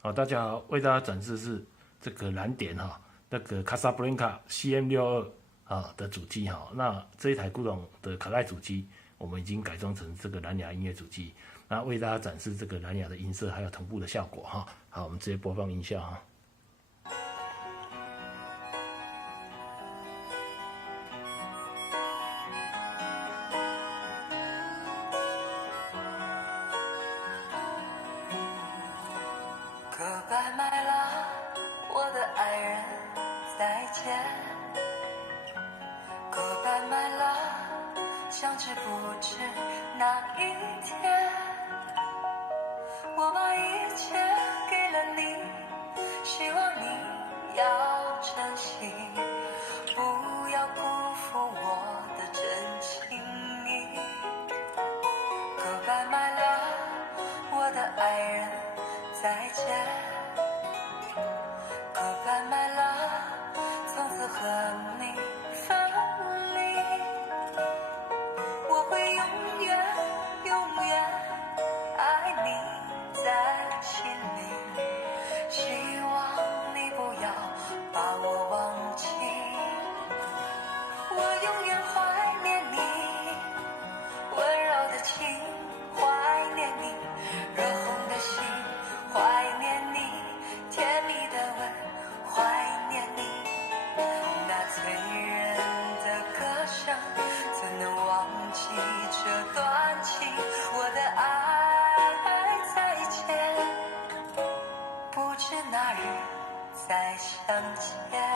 好，大家好，为大家展示是这个蓝点哈，那个 Casablanca CM62的主机哈。那这一台古董的卡带主机，我们已经改装成这个蓝牙音乐主机。那为大家展示这个蓝牙的音色还有同步的效果哈。好，我们直接播放音效哈。Goodbye my love， 我的爱人，再见。Goodbye my love， 想知不知那一天，我把一切给了你，希望你要珍惜，不要辜负我的真情意。Goodbye my love， 我的爱人，再见 Goodbye my love， 从此和你分离，我会永远永远爱你在心里，希望你不要把我忘记，我永远怀念你温柔的情，怀念你热红的心，怀念你甜蜜的吻，怀念你那醉人的歌声，怎能忘记这段情？我的爱再见，不知哪日再相见。